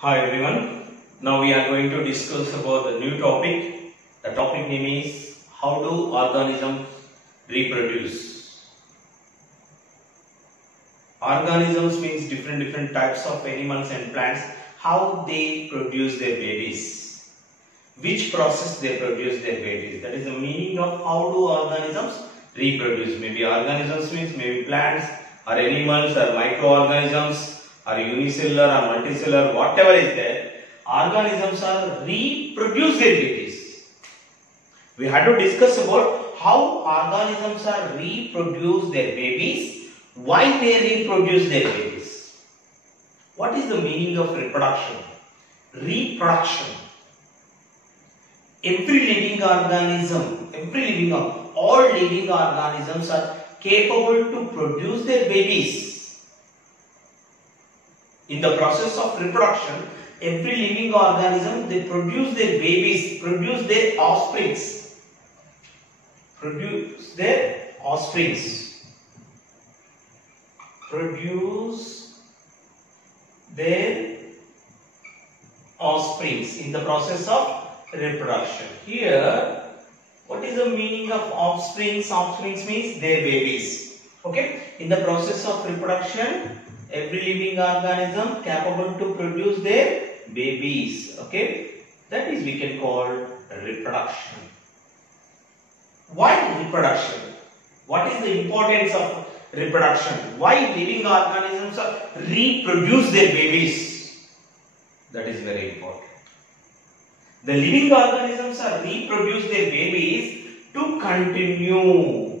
Hi everyone. Now we are going to discuss about the new topic. The topic name is how do organisms reproduce. Organisms means different types of animals and plants. How they produce their babies. Which process they produce their babies. That is the meaning of how do organisms reproduce. Maybe organisms means maybe plants or animals or microorganisms or unicellular or multicellular, whatever is there, organisms are reproduce their babies. We had to discuss about how organisms are reproduce their babies, why they reproduce their babies. What is the meaning of reproduction? Reproduction. All living organisms are capable to produce their babies. In the process of reproduction, every living organism, they produce their babies, produce their offsprings. Produce their offsprings. Produce their offsprings in the process of reproduction. Here, what is the meaning of offsprings? Offsprings means their babies. Okay? In the process of reproduction, every living organism capable to produce their babies. Okay, that is we can call reproduction. Why reproduction? What is the importance of reproduction? Why living organisms are reproduce their babies? That is very important. The living organisms are reproduce their babies to continue.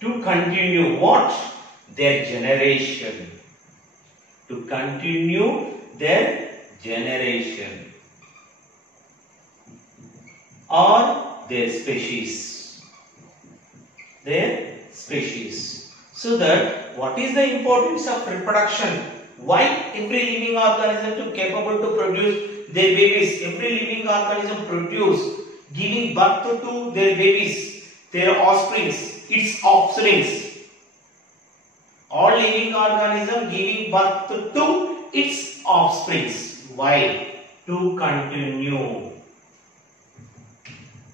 To continue what? Their generation. To continue their generation or their species. Their species. So that what is the importance of reproduction? Why every living organism to capable to produce their babies? Every living organism produce, giving birth to their babies, their offsprings, its offsprings. All living organism giving birth to its offsprings. Why? To continue.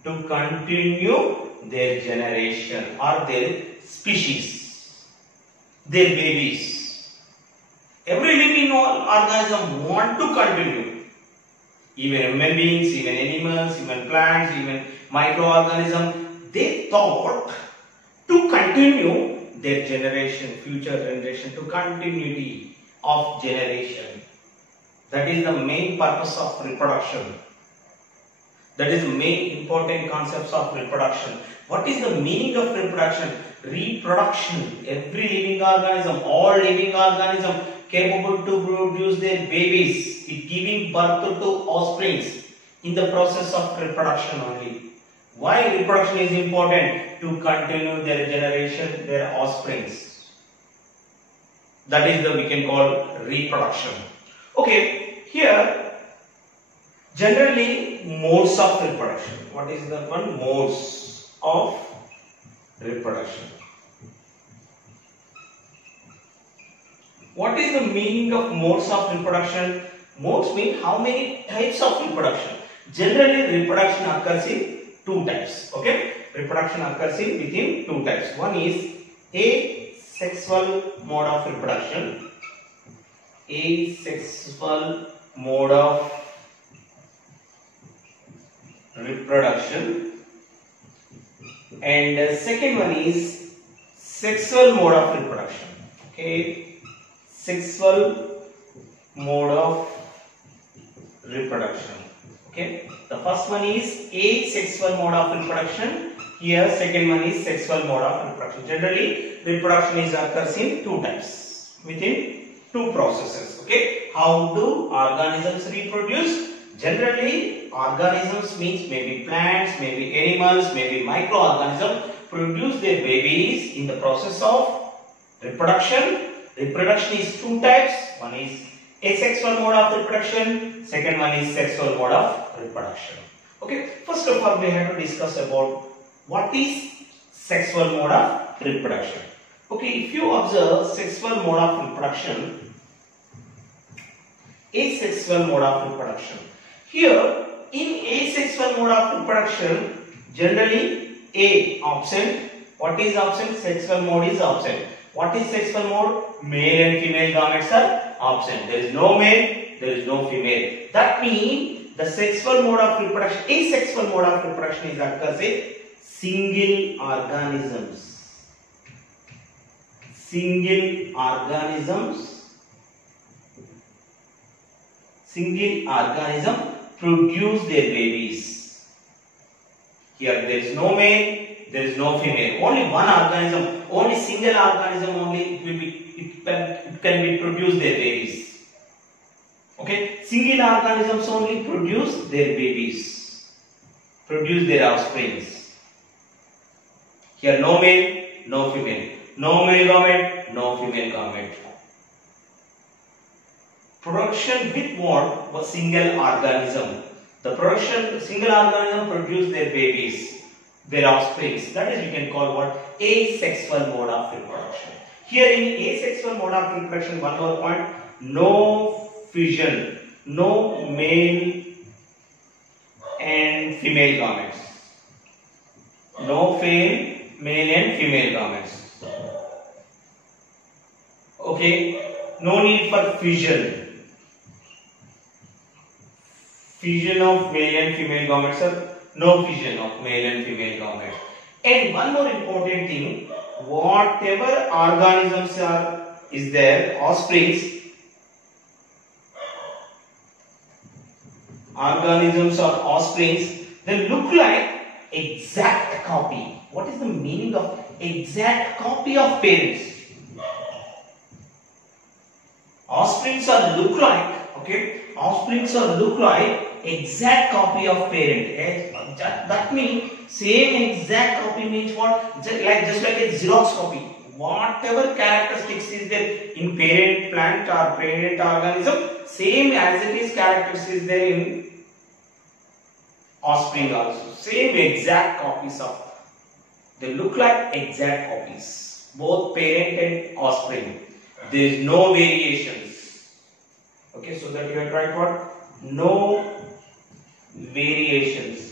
To continue their generation or their species. Their babies. Every living organism want to continue. Even human beings, even animals, even plants, even microorganisms, they thought to continue their generation, future generation, to continuity of generation. That is the main purpose of reproduction. That is the main important concepts of reproduction. What is the meaning of reproduction? Reproduction. Every living organism, all living organism capable to produce their babies, it giving birth to offsprings in the process of reproduction only. Why reproduction is important? To continue their generation, their offsprings. That is the we can call reproduction. Okay, here generally modes of reproduction. What is the one? Modes of reproduction. What is the meaning of modes of reproduction? Modes mean how many types of reproduction. Generally reproduction occurs in two types. Okay, reproduction occurs in within two types. One is asexual mode of reproduction. Asexual mode of reproduction. And the second one is sexual mode of reproduction. Okay, sexual mode of reproduction. Okay, the first one is asexual mode of reproduction. Here, second one is sexual mode of reproduction. Generally, reproduction is occurs in two types within two processes. Okay, how do organisms reproduce? Generally, organisms means maybe plants, maybe animals, maybe microorganisms produce their babies in the process of reproduction. Reproduction is two types. One is asexual mode of reproduction. Second one is sexual mode of reproduction. Okay, first of all, we have to discuss about what is sexual mode of reproduction. Okay, if you observe sexual mode of reproduction, asexual mode of reproduction. Here, in asexual mode of reproduction, generally A absent. What is absent? Sexual mode is absent. What is sexual mode? Male and female gametes are absent. There is no male, there is no female. That means the sexual mode of reproduction, asexual mode of reproduction is occurs in single organisms. Single organism produce their babies. Here there is no male, there is no female. Only one organism, only single organism only it can be produce their babies. Okay, single organisms only produce their babies, produce their offsprings. Here no male, no female. No male gamete, no female gamete. Production with what? Was single organism. The single organism produce their babies, their offsprings. That is we can call what? Asexual mode of reproduction. Here in asexual mode of reproduction, one more point, no fission, no male and female gametes. No male and female gametes. Okay, no need for fission. Fission of male and female gametes, sir. No fission of male and female gametes. And one more important thing, whatever organisms is there, offsprings, they look like exact copy. What is the meaning of exact copy of parents? Offsprings are look like, okay, offsprings are look like exact copy of parent. That means same exact copy means what? Just like a Xerox copy. Whatever characteristics is there in parent plant or parent organism, same as it is characteristics there in offspring also. Same exact copies of. They look like exact copies. Both parent and offspring. There is no variations. Okay, so that you have tried what? No variations.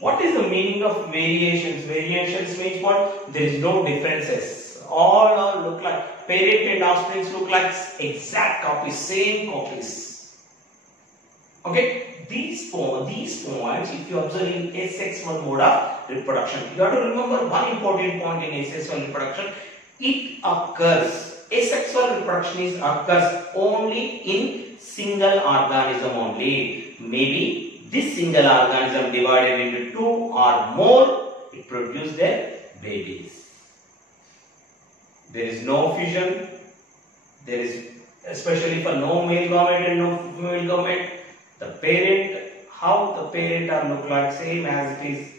What is the meaning of variations? Variations means what? There is no differences. All look like parent and offspring look like exact copies, same copies. Okay, these points, if you observe in asexual mode of reproduction, you have to remember one important point in asexual reproduction. It occurs, asexual reproduction occurs only in single organism only. Maybe this single organism divided into two or more, it produces their babies. There is no fission. There is, especially for no male gamete and no female gamete, the parent, how the parent are look like same as it is,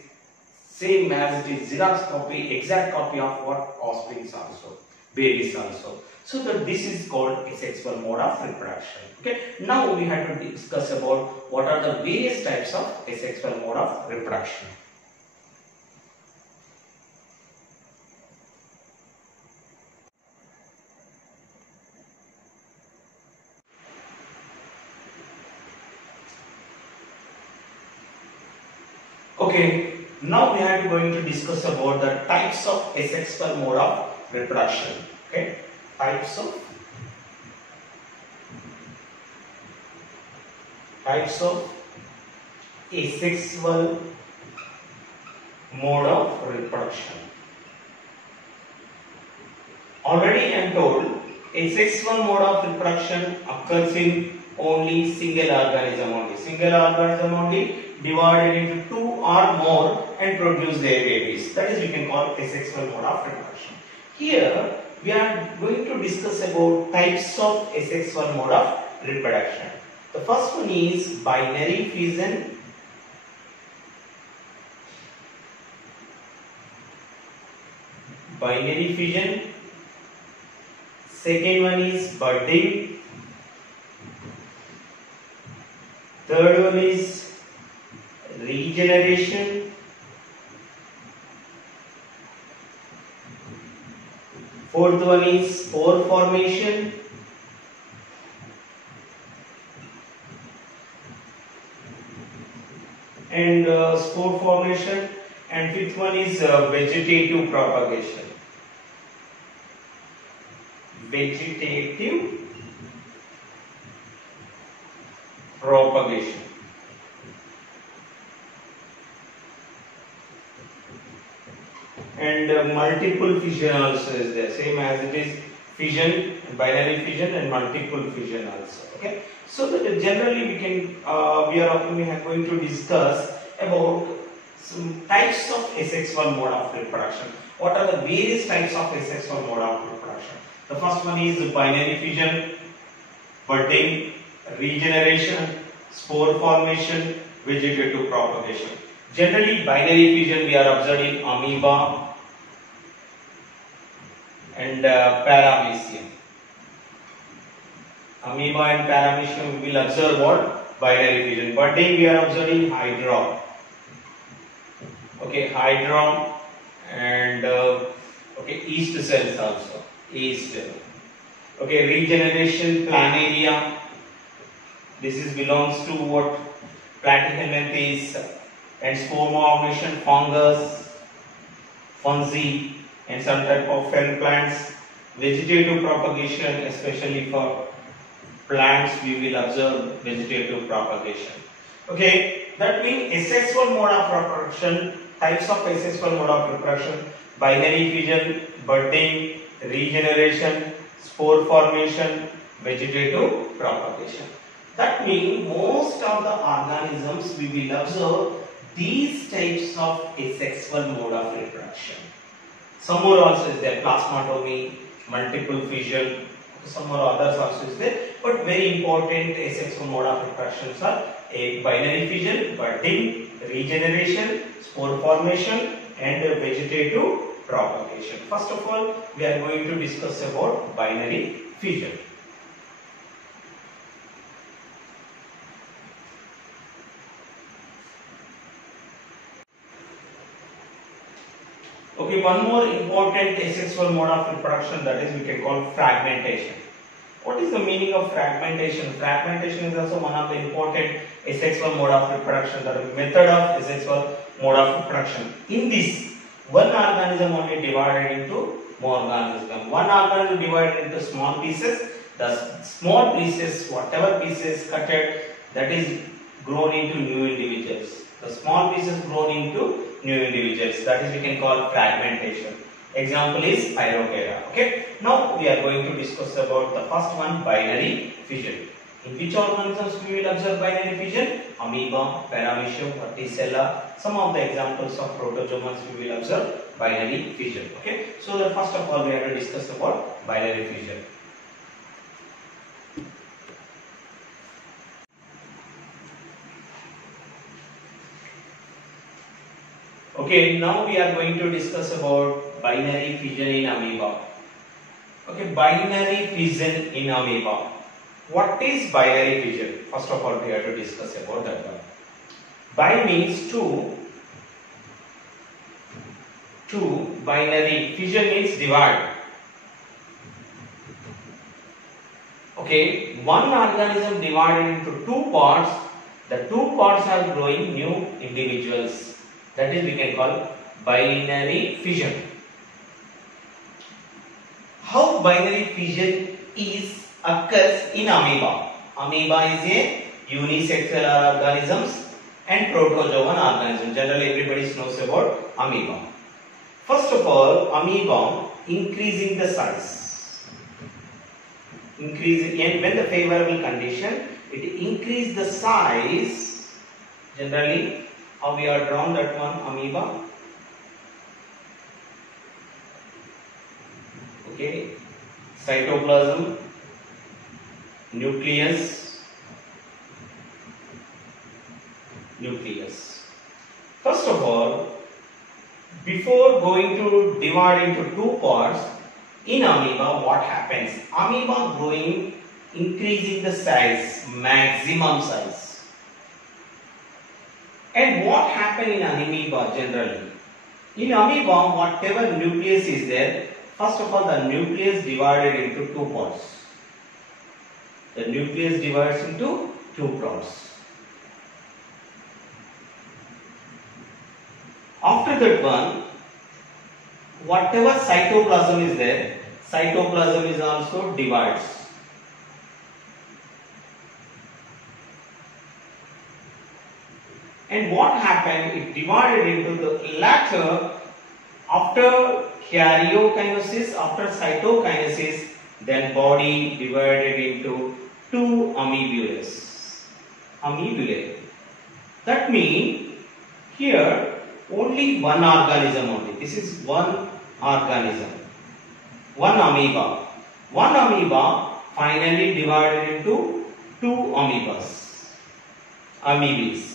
Xerox copy, exact copy of what? Offsprings also, babies also. So that this is called asexual mode of reproduction. Okay. Now we have to discuss about what are the various types of asexual mode of reproduction. Okay. Now we are going to discuss about the types of asexual mode of reproduction. Okay. Types of asexual mode of reproduction. Already I am told asexual mode of reproduction occurs in only single organism only. Single organism only divided into two or more and produce their babies. That is we can call asexual mode of reproduction. Here we are going to discuss about types of asexual mode of reproduction. The first one is binary fission. Binary fission. Second one is budding. Third one is regeneration. Fourth one is spore formation. and spore formation, and fifth one is vegetative propagation. Vegetative propagation. And multiple fission also is there, same as it is fission, binary fission and multiple fission also. Okay, so that generally we can we are going to discuss about some types of asexual mode of reproduction. What are the various types of asexual mode of reproduction? The first one is binary fission, budding, regeneration, spore formation, vegetative propagation. Generally, binary fission we are observing amoeba and paramecium. Amoeba and paramecium we will observe what? Binary fission. Budding we are observing hydra. Okay, hydra and okay, yeast cells also. Yeast. Okay, regeneration, planaria. This is belongs to what? Platyhelminthes. And spore formation, fungus, fungi, and some type of fen plants. Vegetative propagation, especially for plants, we will observe vegetative propagation. Okay, that means asexual mode of reproduction, types of asexual mode of reproduction: binary fission, budding, regeneration, spore formation, vegetative propagation. That means most of the organisms we will observe these types of asexual mode of reproduction. Some more also is there: plasmatomy, multiple fission, some more others also is there. But very important asexual mode of reproductions are a binary fission, budding, regeneration, spore formation, and vegetative propagation. First of all, we are going to discuss about binary fission. Okay, one more important asexual mode of reproduction, that is we can call fragmentation. What is the meaning of fragmentation? Fragmentation is also one of the important asexual mode of reproduction, the method of asexual mode of reproduction. In this, one organism only divided into more organisms. One organism divided into small pieces. The small pieces, whatever pieces cutted, that is grown into new individuals. The small pieces grown into new individuals, that is we can call fragmentation. Example is Pyrogera. Okay, now we are going to discuss about the first one, binary fission. In which organisms we will observe binary fission? Amoeba, paramecium, Verticella. Some of the examples of protozoans we will observe binary fission. Okay, so the first of all we have to discuss about binary fission. Okay, now we are going to discuss about binary fission in amoeba. Okay, binary fission in amoeba. What is binary fission? First of all, we have to discuss about that one. Bi means two. Binary fission means divide. Okay, one organism divided into two parts. The two parts are growing new individuals. That is we can call binary fission. How binary fission occurs in amoeba? Amoeba is a unicellular organisms and protozoan organism. Generally everybody knows about amoeba. First of all, amoeba increasing the size. Increasing, and when the favorable condition, it increase the size. Generally, how we are drawn that one, amoeba. Okay, cytoplasm, nucleus. First of all, before going to divide into two parts, in amoeba what happens? Amoeba growing, increasing the size, maximum size. And what happen in amoeba generally? In amoeba, whatever nucleus is there, first of all the nucleus divided into two parts. The nucleus divides into two parts. After that one, whatever cytoplasm is there, cytoplasm is also divides. And what happened? It divided into the latter after karyokinesis, after cytokinesis, then body divided into two amoebules. Amoebulae. That means here only one organism only. This is one organism, one amoeba. One amoeba finally divided into two amoebas, amoebas.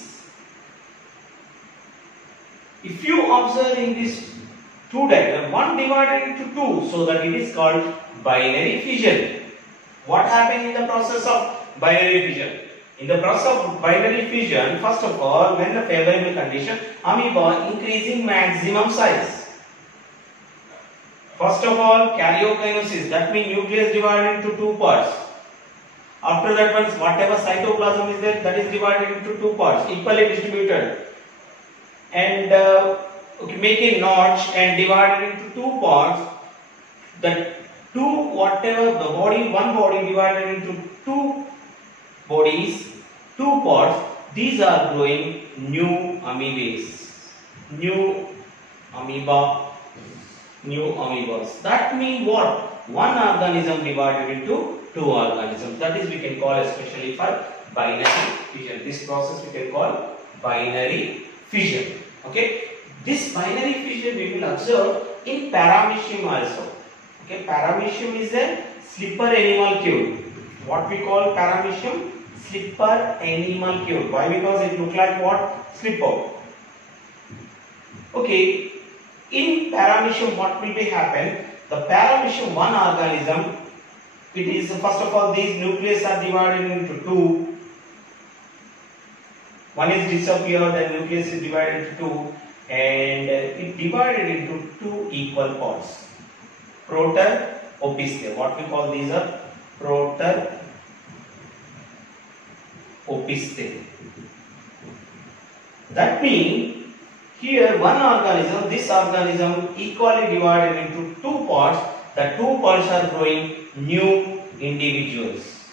If you observe in this two diagram, one divided into two, so that it is called binary fission. What happened in the process of binary fission? In the process of binary fission, first of all, when the favorable condition, amoeba increasing maximum size. First of all, karyokinesis, that means nucleus divided into two parts. After that one, whatever cytoplasm is there, that is divided into two parts, equally distributed. And make a notch and divide it into two parts. That two, whatever the body, one body divided into two bodies, two parts. These are growing new amoebas, new amoeba, new amoebas. That means what? One organism divided into two organisms. That is we can call especially for binary fission. This process we can call binary fission. Okay. This binary fission we will observe in Paramecium also. Okay, Paramecium is a slipper animal cube. What we call Paramecium? Slipper animal cube. Why? Because it looks like what? Slipper. Okay, in Paramecium what will be happen? The Paramecium one organism, it is first of all these nucleus are divided into two. One is disappeared, the nucleus is divided into two. And it divided into two equal parts. Proter, opiste. What we call these are proter, opiste. That means here one organism, this organism equally divided into two parts. The two parts are growing new individuals.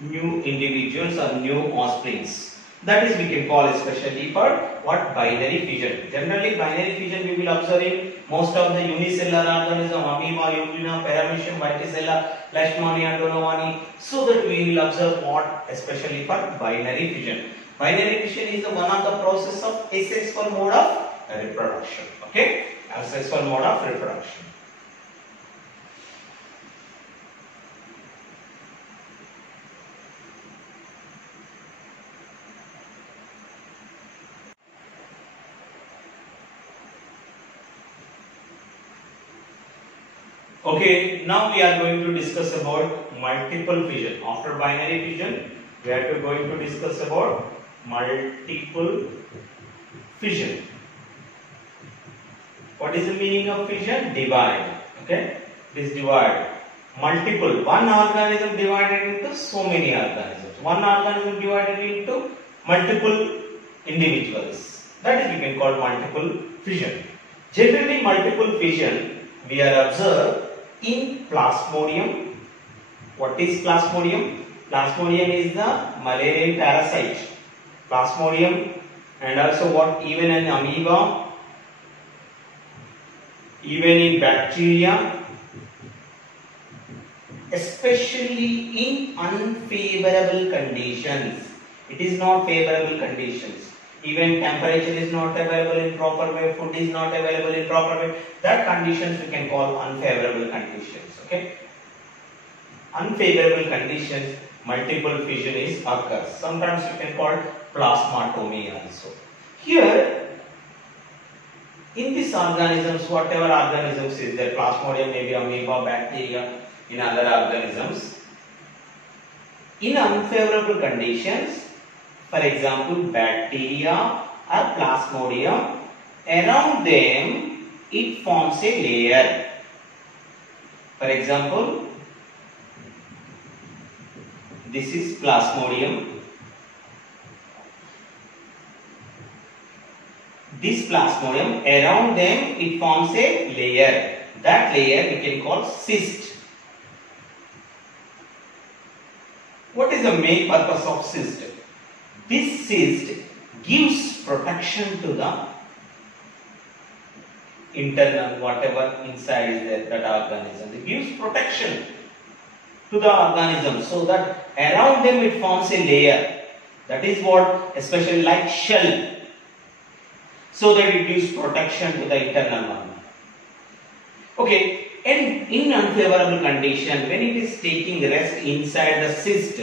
New individuals or new offsprings. That is we can call especially for what? Binary fission. Generally binary fission we will observe in most of the unicellular organism, amoeba, Euglena, Paramecium, Verticella, Leishmania, Donovani. So that we will observe what? Especially for binary fission. Binary fission is one of the process of asexual mode of reproduction. Okay? Asexual mode of reproduction. Okay, now we are going to discuss about multiple fission. After binary fission, we are going to discuss about multiple fission. What is the meaning of fission? Divide. Okay, this divide. Multiple. One organism divided into so many organisms. One organism divided into multiple individuals. That is we can call multiple fission. Generally, multiple fission we are observed in Plasmodium. What is Plasmodium? Plasmodium is the malarial parasite. Plasmodium, and also what? Even in amoeba, even in bacteria, especially in unfavorable conditions. It is not favorable conditions. Even temperature is not available in proper way, food is not available in proper way. That conditions we can call unfavorable conditions. Okay. Unfavorable conditions, multiple fission is occurs. Sometimes you can call plasmatomia also. Here, in these organisms, whatever organisms is there, Plasmodium, maybe amoeba, bacteria, in other organisms, in unfavorable conditions, for example, bacteria or Plasmodium, around them it forms a layer. For example, this is Plasmodium. This plasmodium, around them it forms a layer. That layer we can call cyst. What is the main purpose of cyst? This cyst gives protection to the internal, whatever inside is there, that organism. It gives protection to the organism, so that around them it forms a layer. That is what, especially like shell, so that it gives protection to the internal one. Okay, and in unfavorable condition, when it is taking rest inside the cyst,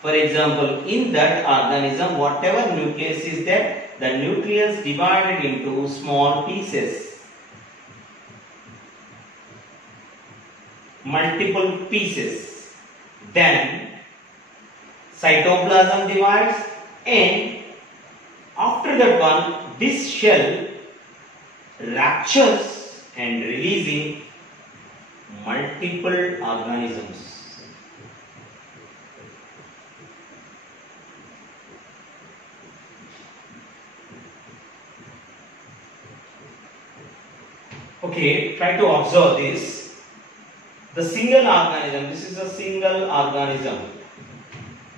for example, in that organism, whatever nucleus is there, the nucleus divided into small pieces, multiple pieces. Then cytoplasm divides, and after that one, this shell ruptures and releasing multiple organisms. Okay, try to observe this. The single organism, this is a single organism.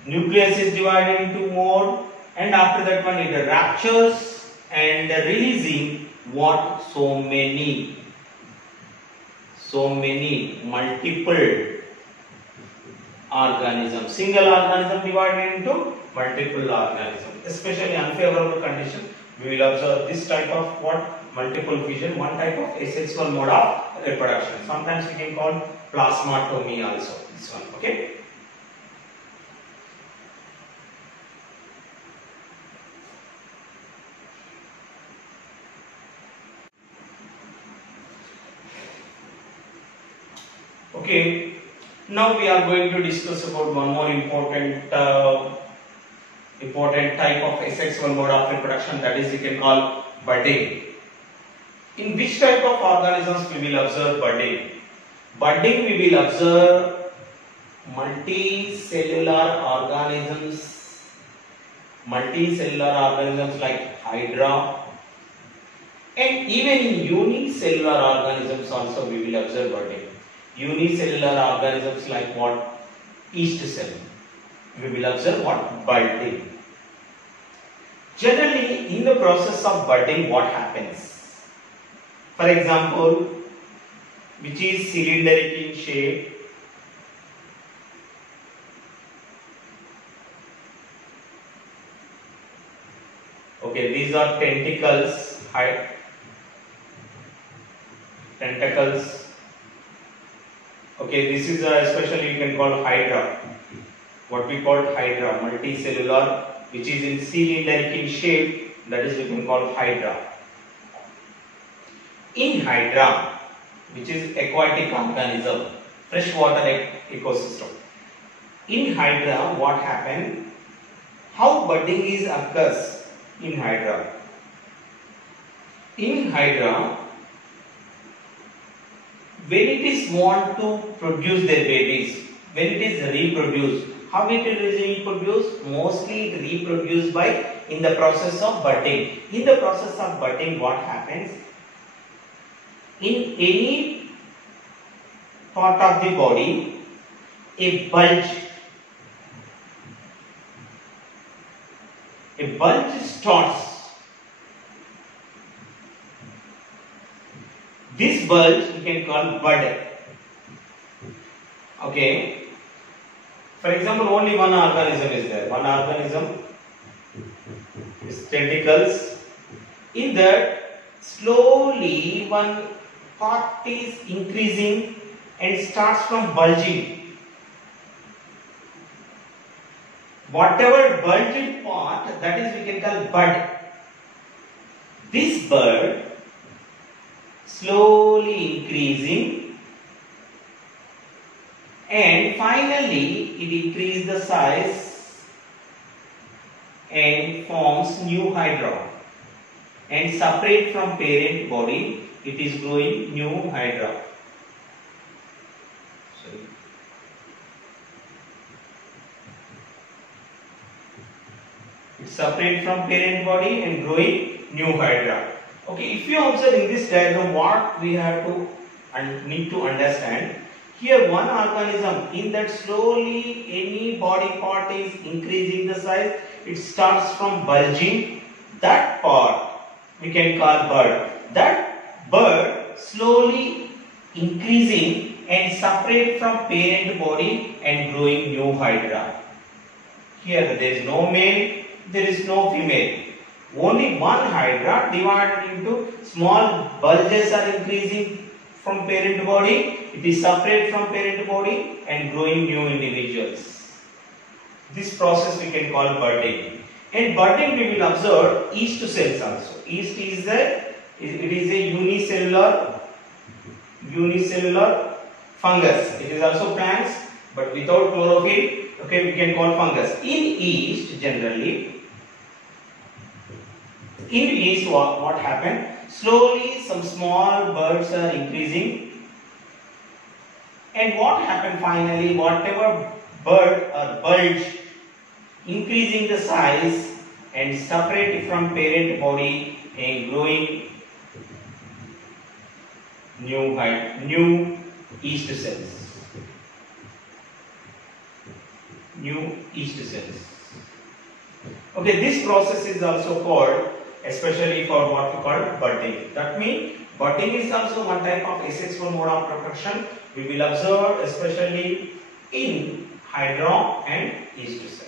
Nucleus is divided into more, and after that one it ruptures and releasing what? So many multiple organisms. Single organism divided into multiple organisms. Especially unfavorable condition, we will observe this type of what? Multiple fission, one type of asexual mode of reproduction. Sometimes we can call plasmatommy also. This one, okay? Okay, now we are going to discuss about one more important type of asexual mode of reproduction, that is, we can call budding. In which type of organisms we will observe budding? Budding we will observe multicellular organisms like Hydra, and even in unicellular organisms also we will observe budding. Unicellular organisms like what? Yeast cell. We will observe what? Budding. Generally, in the process of budding, what happens? For example, which is cylindrical in shape, okay, these are tentacles, okay, this is especially you can call Hydra, what we call Hydra, multicellular, which is in cylindrical shape, that is we can call Hydra. In Hydra, which is aquatic organism, freshwater ecosystem. In Hydra, what happens? How budding is occurs in Hydra? In Hydra, when it is want to produce their babies, when it is reproduced, how it is reproduced? Mostly it reproduced by in the process of budding. In the process of budding, what happens? In any part of the body, a bulge starts. This bulge we can call bud. Okay. For example, only one organism is there. One organism is tentacles. In that, slowly one part is increasing and starts from bulging. Whatever bulged part, that is we can call bud. This bud slowly increasing and finally it increases the size and forms new Hydra, and separate from parent body it is growing new Hydra. It separate from parent body and growing new hydra. Okay, if you observe in this diagram, what we have to and need to understand, here one organism in that slowly any body part is increasing the size, it starts from bulging, that part we can call bud. That bud slowly increasing and separate from parent body and growing new hydra. Here there is no male, there is no female. Only one hydra divided into small bulges are increasing from parent body. It is separate from parent body and growing new individuals. This process we can call budding. In budding we will observe yeast cells also. Yeast is a unicellular fungus. It is also plants but without chlorophyll. Okay, we can call fungus. In yeast generally, in yeast what happened? Slowly some small buds are increasing, and what happened finally? Whatever bud or bulge increasing the size and separate from parent body and growing new yeast cells. New yeast cells. Okay, this process is also called, especially for what we call budding. That means budding is also one type of asexual mode of reproduction. We will observe especially in hydra and yeast cells.